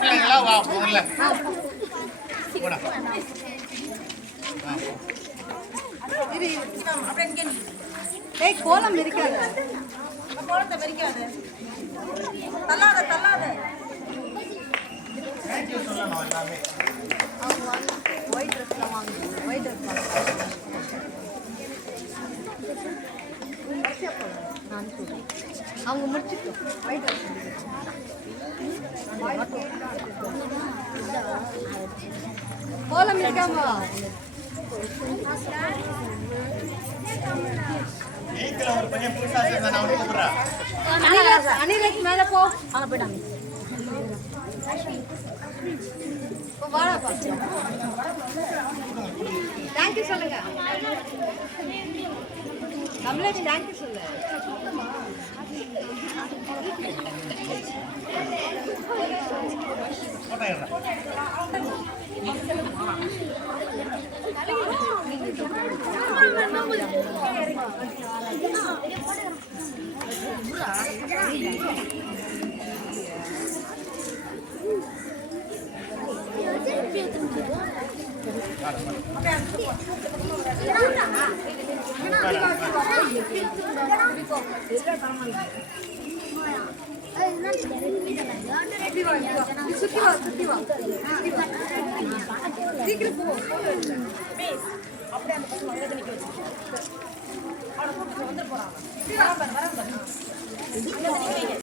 பிள்ளைங்களா வா போகல கோலம் இருக்காது கோலத்தை மறிக்காது தள்ளாத தள்ளாத சொல்லணும் எல்லாமே ஒயிட் ட்ரெஸ்ல வாங்குவோம் ஒயிட் ட்ரெஸ் அவங்க முடிச்சுட்டு ஒயிட் ட்ரெஸ் கோலம் இருக்காமா ஒரு பையன் புதுசா சேர்ந்தா நான் கூப்பிடுறேன் அனிரேஷ் மேல போ அங்க போயிட்டாங்க வாடாப்பா தேங்க்யூ சொல்லுங்க கமலேஷ் தேங்க்யூ சொல்லு சீக்கிரம் போ அப்படியே அந்த பக்கம் நிக்க வச்சு அவனை கூப்பிட்டு வந்துட்டு போறான்